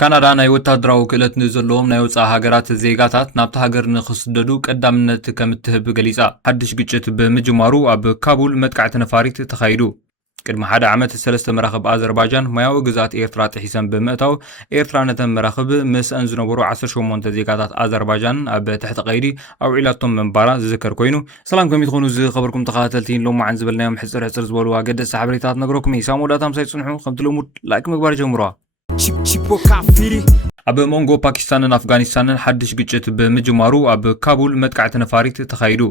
ካናዳ ናይ ወታደራዊ ክእለት ንዘለዎም ናይ ወፃኢ ሃገራት ዜጋታት ናብቲ ሃገር ንኽስደዱ ቀዳምነት ከም እትህብ ገሊጻ ሓድሽ ግጭት ብምጅማሩ ኣብ ካቡል መጥቃዕቲ ነፋሪት ተኻይዱ ቅድሚ ሓደ ዓመት ሰለስተ መራኽብ ኣዘርባይጃን ማያዊ ግዛት ኤርትራ ጥሒሰን ብምእታው ኤርትራ ነተን መራኽብ ምስአን ዝነበሩ 18 ዜጋታት ኣዘርባይጃን ኣብ ትሕቲ ቀይዲ ኣውዒላቶም ምንባራ ዝዝከር ኮይኑ ሰላም ከመይ ትኾኑ ዝኸበርኩም ተኸታተልቲ ሎማዓን ዝበልናዮም ሕፅር ዝበሉ ኣገደስቲ ሓበሬታት ነግረኩም እየ ሳሙዳታ ምሳይ ጽንሑ ከምቲ ልሙድ ላይክ ምግባር ጀምሯ ኣብ መንጎ ፓኪስታንን ኣፍጋኒስታንን ሓድሽ ግጭት ብምጅማሩ ኣብ ካቡል መጥቃዕቲ ነፋሪት ተኻይዱ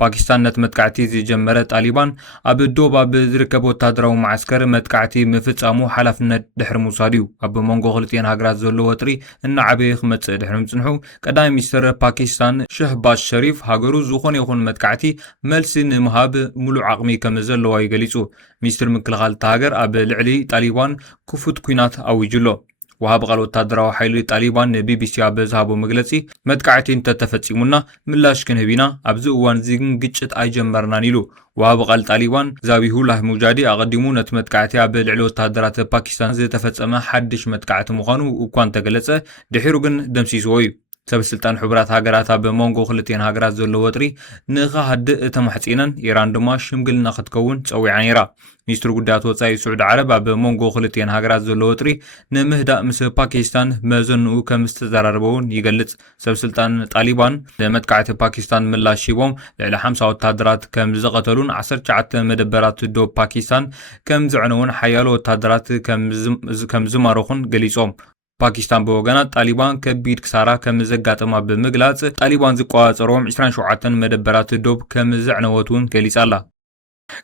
ፓኪስታን ነቲ መጥቃዕቲ ዝጀመረ ጣሊባን ኣብ ዶባ ብዝርከብ ወታደራዊ ማዕስከር መጥቃዕቲ ምፍጻሙ ሓላፍነት ድሕሪ ምውሳድ እዩ ኣብ መንጎ ክልቲአን ሃገራት ዘሎ ወጥሪ እናዓበየ ክመጽእ ድሕሪ ምጽንሑ ቀዳማይ ሚኒስትር ፓኪስታን ሸህባዝ ሸሪፍ ሃገሩ ዝኾነ ይኹን መጥቃዕቲ መልሲ ንምሃብ ሙሉእ ዓቕሚ ከም ዘለዋ ይገሊጹ ሚኒስትር ምክልኻል እታ ሃገር ኣብ ልዕሊ ጣሊባን ክፉት ኩናት ኣውጅሎ وهاب قال وتدراو حيل طالبان BBC ኣብ ዝሃቦ መግለጺ መጥቃዕቲ እንተተፈጺሙና ምላሽ ክንህቢና ኣብዚ እዋን ዝግን ግጭት ኣይጀመርናን ኢሉ وهاب قال طالبان ዛቢሁ ላህ ሙጃዲ ኣቀዲሙ ነቲ መጥቃዕቲ ኣብ ልዕሊ ወታደራት ፓኪስታን ዝተፈጸመ ሓድሽ መጥቃዕቲ ምዃኑ እኳ እንተገለጸ ድሒሩ ግን ደምሲስዎ እዩ ሰበስልጣን ሕቡራት ሃገራት ኣብ መንጎ ክልቲአን ሃገራት ዘሎ ወጥሪ ንኸሃድእ ተማሕጺነን ኢራን ድማ ሽምግልና ክትከውን ጸዊዓ ነይራ ሚኒስትር ጉዳያት ወጻኢ ስዑድ ዓረብ ኣብ መንጎ ክልቲአን ሃገራት ዘሎ ወጥሪ ንምህዳእ ምስ ፓኪስታን መዘንኡ ከም ዝተዘራረበውን ይገልጽ ሰበስልጣን ጣሊባን ንመጥቃዕቲ ፓኪስታን ምላሽ ሂቦም ልዕሊ 50 ወታደራት ከም ዝቐተሉን 19 መደበራት ዶብ ፓኪስታን ከም ዝዕነውን ሓያሎ ወታደራት ከም ዝማረኹን ገሊጾም ፓኪስታን በወገናት ጣሊባን ከቢድ ክሳራ ከም ዘጋጠማ ብምግላጽ ጣሊባን ዝቋጸሮም 27 መደበራት ዶብ ከም ዘዕነወቱን ገሊጻላ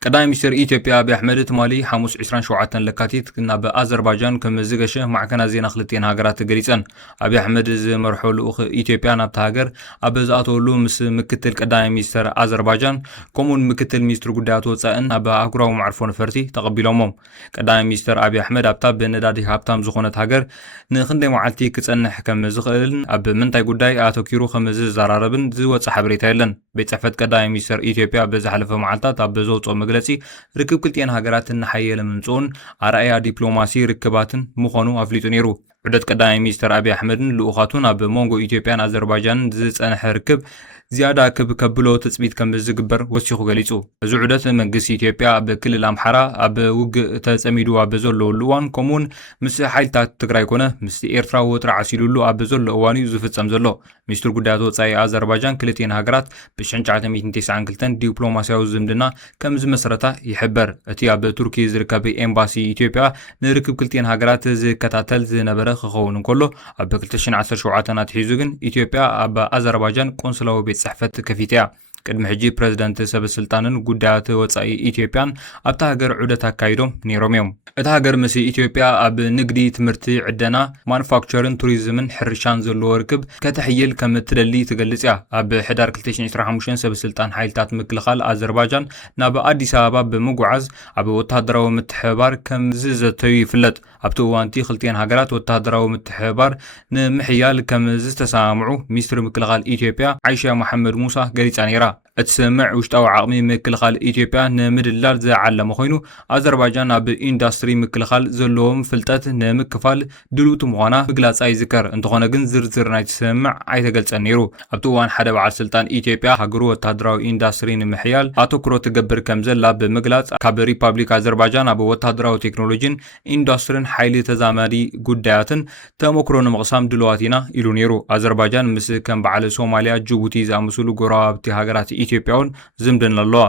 ቀዳማይ ሚኒስትር ኢትዮጵያ አብይ አሕመድ ትማሊ ሐሙስ 27 ለካቲት ናብ አዘርባይጃን ከም ዝገሸ ማዕከና ዜና ክልቲአን ሃገራት ገሊጸን አብይ አሕመድ ዝመርሖ ልኡኽ ኢትዮጵያ ናብታ ሃገር ኣብ ዝኣተወሉ ምስ ምክትል ቀዳማይ ሚኒስትር አዘርባይጃን ከምኡን ምክትል ሚኒስትር ጉዳያት ወጻኢን ኣብ ኣህጉራዊ መዕርፎ ነፈርቲ ተቐቢሎሞም ቀዳማይ ሚኒስትር አብይ አሕመድ ኣብታ ብነዳዲ ሃብታም ዝኾነት ሃገር ንክንደይ መዓልቲ ክጸንሕ ከም ዝኽእልን ኣብ ምንታይ ጉዳይ ኣተኪሩ ከም ዝዘራረብን ዝወጽእ ሓበሬታ የለን ቤት ጽሕፈት ቀዳማይ ሚኒስትር ኢትዮጵያ ብዝሓለፈ መዓልታት ኣብ ዘውጽኦ መግለጺ ርክብ ክልቲአን ሃገራት ንሓየለ ምምጽኡን ኣርኣያ ዲፕሎማሲ ርክባትን ምዃኑ ኣፍሊጡ ነይሩ ዑደት ቀዳማይ ሚኒስትር አብይ አሕመድን ልኡኻቱን ኣብ መንጎ ኢትዮጵያን ኣዘርባይጃንን ዝጸንሐ ርክብ ዝያዳ ከብሎ ትጽቢት ከም ዝግበር ወሲኹ ገሊጹ እዚ ዑደት መንግስቲ ኢትዮጵያ ኣብ ክልል ኣምሓራ ኣብ ውግእ ተጸሚዱ ኣብ ዘለሉ እዋን ከምኡን ምስ ሓይልታት ትግራይ ኮነ ምስ ኤርትራ ወጥሪ ዓሲሉሉ ኣብ ዘሎ እዋን እዩ ዝፍጸም ዘሎ ሚኒስትር ጉዳያት ወጻኢ ኣዘርባይጃን ክልቲአን ሃገራት ብ1992 ዲፕሎማስያዊ ዝምድና ከም ዝመሰረታ ይሕበር እቲ ኣብ ቱርኪ ዝርከብ ኤምባሲ ኢትዮጵያ ንርክብ ክልቲአን ሃገራት ዝከታተል ዝነበረ ክኸውን እንከሎ ኣብ 2017 ኣትሒዙ ግን ኢትዮጵያ ኣብ ኣዘርባይጃን ቆንስላዊ ቤት ጽሕፈት ከፊትያ ቅድሚ ሕጂ ፕሬዝዳንት ሰበስልጣንን ጉዳያት ወጻኢ ኢትዮጵያን ኣብታ ሃገር ዑደት ኣካይዶም ነይሮም እዮም እታ ሃገር ምስ ኢትዮጵያ ኣብ ንግዲ ትምህርቲ ዕደና ማኑፋክቸርን ቱሪዝምን ሕርሻን ዘለዎ ርክብ ከተሕይል ከም እትደሊ ትገልጽ እያ ኣብ ሕዳር 2025 ሰበስልጣን ሓይልታት ምክልኻል ኣዘርባይጃን ናብ ኣዲስ ኣበባ ብምጉዓዝ ኣብ ወታደራዊ ምትሕብባር ከም ዝዘተዩ ይፍለጥ ኣብቲ እዋንቲ ክልቲአን ሃገራት ወታደራዊ ምትሕብባር ንምሕያል ከም ዝተሰማምዑ ሚኒስትር ምክልኻል ኢትዮጵያ ዓይሻ መሐመድ ሙሳ ገሊጻ ነይራ እትስምዕ ውሽጣዊ ዓቕሚ ምክልኻል ኢትዮጵያ ንምድላል ዝዓለመ ኮይኑ ኣዘርባይጃን ኣብ ኢንዱስትሪ ምክልኻል ዘለዎም ፍልጠት ንምክፋል ድሉት ምዃና ምግላጻ ይዝከር እንተኾነ ግን ዝርዝር ናይቲ ስምምዕ ኣይተገልጸን ነይሩ ኣብቲ እዋን ሓደ በዓል ስልጣን ኢትዮጵያ ሃገሩ ወታደራዊ ኢንዱስትሪ ንምሕያል ኣተኩሮ ትገብር ከም ዘላ ብምግላጽ ካብ ሪፓብሊክ ኣዘርባይጃን ኣብ ወታደራዊ ቴክኖሎጂን ኢንዱስትሪን ሓይሊ ተዛማዲ ጉዳያትን ተመክሮ ንምቕሳም ድልዋት ኢና ኢሉ ነይሩ ኣዘርባይጃን ምስ ከም በዓል ሶማልያ ጅቡቲ ዝኣመሰሉ ጎረባብቲ ሃገራት ኢትዮጵያውን ዝምድን ኣለዋ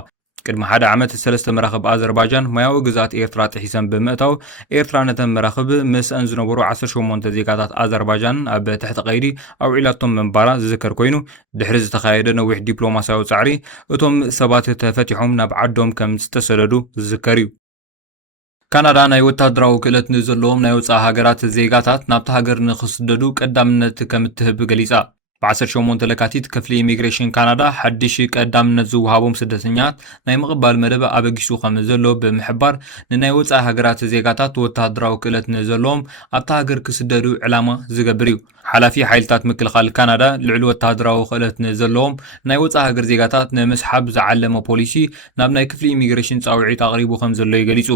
ቅድሚ ሓደ ዓመት ሰለስተ መራኽብ ኣዘርባይጃን ማያዊ ግዛት ኤርትራ ጥሒሰን ብምእታው ኤርትራ ነተን መራኽብ ምስአን ዝነበሩ 18 ዜጋታት ኣዘርባይጃን ኣብ ትሕቲ ቀይዲ ኣውዒላቶም ምንባራ ዝዝከር ኮይኑ ድሕሪ ዝተኻየደ ነዊሕ ዲፕሎማስያዊ ጻዕሪ እቶም ሰባት ተፈቲሖም ናብ ዓዶም ከም ዝተሰደዱ ዝዝከር እዩ ካናዳ ናይ ወታደራዊ ክእለት ንዘለዎም ናይ ወፃኢ ሃገራት ዜጋታት ናብቲ ሃገር ንኽስደዱ ቀዳምነት ከም እትህብ ገሊጻ ب18 ለካቲት ክፍሊ ኢሚግሬሽን ካናዳ ሓድሽ ቀዳምነት ዝውሃቦም ስደተኛት ናይ ምቕባል መደብ ኣበጊሱ ከም ዘሎ ብምሕባር ንናይ ወፃኢ ሃገራት ዜጋታት ወተሃደራዊ ክእለት ንዘለዎም ኣብታ ሃገር ክስደዱ ዕላማ ዝገብር እዩ። ሓላፊ ሓይልታት ምክልኻል ካናዳ ልዕሊ ወተሃደራዊ ክእለት ንዘለዎም ናይ ወፃኢ ሃገር ዜጋታት ንምስሓብ ዝዓለመ ፖሊሲ ናብ ናይ ክፍሊ ኢሚግሬሽን ጻውዒት ኣቕሪቡ ከም ዘሎ ይገሊጹ።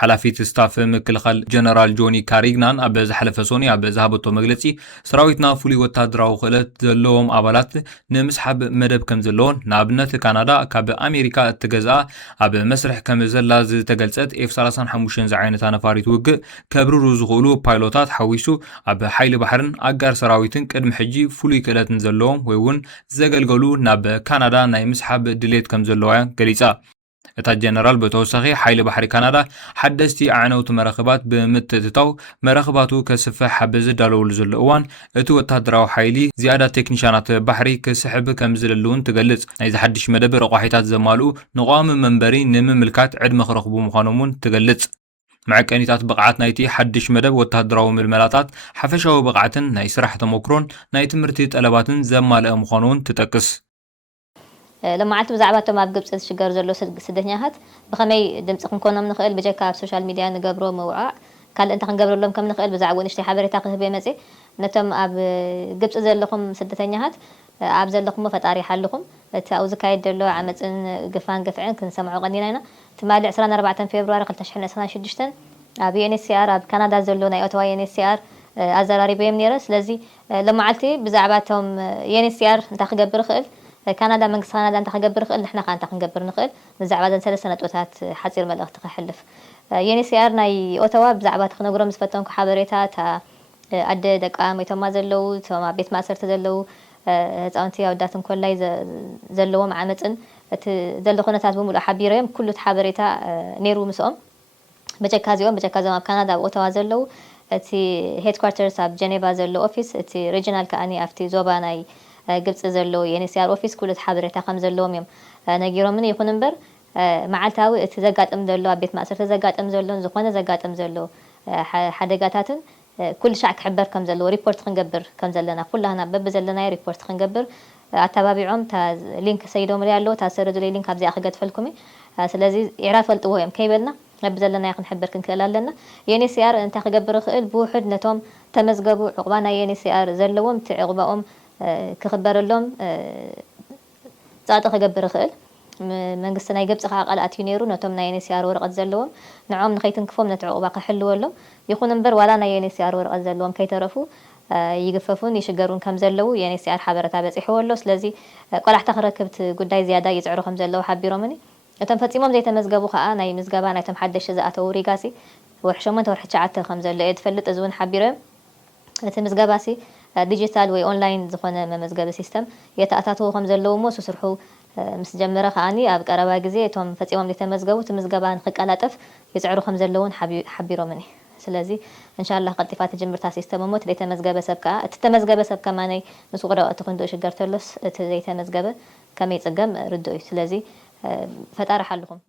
ሓላፊት ስታፍ ምክልኻል ጀነራል ጆኒ ካሪግናን ኣብ ዝሓለፈ ሶኒ ኣብ ዝሃበቶ መግለጺ ሰራዊትና ፍሉይ ወተሃደራዊ ክእለት ዘለዎም ኣባላት ንምስሓብ መደብ ከም ዘለዎን ንኣብነት ካናዳ ካብ ኣሜሪካ እትገዝኣ ኣብ መስርሕ ከም ዘላ ዝተገልጸት F35 ዝዓይነታ ነፋሪት ውግእ ከብርሩ ዝኽእሉ ፓይሎታት ሓዊሱ ኣብ ሓይሊ ባሕርን ኣጋር ሰራዊትን ቅድሚ ሕጂ ፍሉይ ክእለትን ዘለዎም ወይ እውን ዘገልገሉ ናብ ካናዳ ናይ ምስሓብ ድሌት ከም ዘለዋ ገሊጻ። እታ ጀነራል በተወሳኺ ሓይሊ ባሕሪ ካናዳ ሓደስቲ ኣዕነውቲ መራኽባት ብምትእትታው መራኽባቱ ከስፍሕ ኣብ ዝዳለወሉ ዘሎ እዋን እቲ ወተሃደራዊ ሓይሊ ዝያዳ ቴክኒሻናት ባሕሪ ክስሕብ ከም ዝደልውን ትገልጽ። ናይዚ ሓድሽ መደብ ረቋሒታት ዘማልኡ ንቋሚ መንበሪ ንምምልካት ዕድመ ክረኽቡ ምዃኖም እውን ትገልጽ። መዐቀኒታት ብቕዓት ናይቲ ሓድሽ መደብ ወተሃደራዊ ምልመላታት ሓፈሻዊ ብቕዓትን ናይ ስራሕ ተመክሮን ናይ ትምህርቲ ጠለባትን ዘማልአ ምዃኑን ትጠቅስ። لما عرفت بزعباتهم أب جبت الشجر زلوا سدنيا هات بخمي دمت كنكونهم نخيل بجاك على السوشيال ميديا نجبروا موقع قال أنت خنجبر لهم كم نخيل بزعبون إشتي حبري تاقه بيمزي نتم أب جبت زلهم سدتنيا هات أب زلهم فتاري حلهم تأوز كايد دلوا عمت إن قفان قفعين كن سمعوا غنينا تمالي عسرنا 4 فبراير قلت شحن عسرنا شدشتن أبي NCR أب كندا زلونا أوتوا NCR أزراري بيمنيرس لذي لما عرفتي بزعباتهم NCR أنت خنجبر خيل كندا منقص كندا أنت خجبر خل نحن كان تخجبر نخل بزعبة 3 سنوات وتات حصير ملأخت خحلف يعني سيارنا أوتوا بزعبة خنا جرام سفتون كحبريتها تا عد دقام يتم زلوا تما بيت ما صرت زلوا أنتي أوداتهم كل لاي زلوا مع متن زلوا خنا تات بمول حبيرهم كله تحبريتها نيرو مسوم بجكازيوم بجكازيوم كندا أوتوا زلوا تي headquarters أب جنيفا زلوا أوفيس تي regional كأني أفتي زوباناي جبت زلوا يعني سيار أوفيس كله حبرتها 5 زلوم يوم نجيرو من يكون نبر معلتاوي تزقات زلوا بيت مأسر تزقات زلوا زخانة زقات زلوا حدقاتاتن كل شعك حبر كم زلوا ريبورت خنجبر كم زلنا كلها أنا بب زلنا ريبورت خنجبر التبابعهم تا لينك سيدهم ريالو تا سردوا لي لينك أبزي أخجت فلكمي سلازي يعرف التوهم كيبلنا نبذلنا يخن حبر كن كلال لنا يعني سيار أنت خجبر خيل بوحد نتوم تمزجبوا عقبانا يعني سيار زلوهم تعقبهم كخبر لهم ጻዕጥ ከገብር خيل መንግስት ናይ ግብጽ ቃልኣት ይነሩ ነቶም ናይ NCR ወረቀት ዘለዎም ንዖም ንኸይትንክፎም ነትዕቁባ ክሕልወሎም ይኹን እምበር ዋላ ናይ NCR ወረቀት ዘለዎም ከይተረፉ ይግፈፉን ይሽገሩን ከም ዘለው NCR ሓበረታ በፂሕወሎ ስለዚ ቆላሕታ ክረክብት ጉዳይ ዝያዳ ይጽዕሩ ከም ዘለው ሓቢሮምኒ እቶም ፈጺሞም ዘይተመዝገቡ ከዓ ናይ ምዝገባ ናይቶም ሓደሽ ዝኣተው ሪጋሲ ወርሒ 8 ወርሒ 9 ከም ዘሎ እትፈልጥ እዝውን ሓቢሮም እቲ ምዝገባሲ ዲጂታል ወይ ኦንላይን ዝኾነ መመዝገቢ ሲስተም የተኣታተው ከም ዘለው ሞ ስስርሑ ምስ ጀመረ ከኣኒ ኣብ ቀረባ ግዜ እቶም ፈጺሞም ዘይተመዝገቡ ትምዝገባን ክቀላጠፍ ይጽዕሩ ከም ዘለውን ሓቢሮምኒ ስለዚ ኢንሻአላህ ቀጥፋት ጅምርታ ሲስተም ሞ ተመዝገበ ሰብካ ተመዝገበ ሰብካ ማነይ ምስ ወረቀቱ ክንዶ ሽገር ተለስ እቲ ዘይተመዝገበ ከመይ ጽገም ርድኡ ስለዚ ፈጣሪ ሓልኩም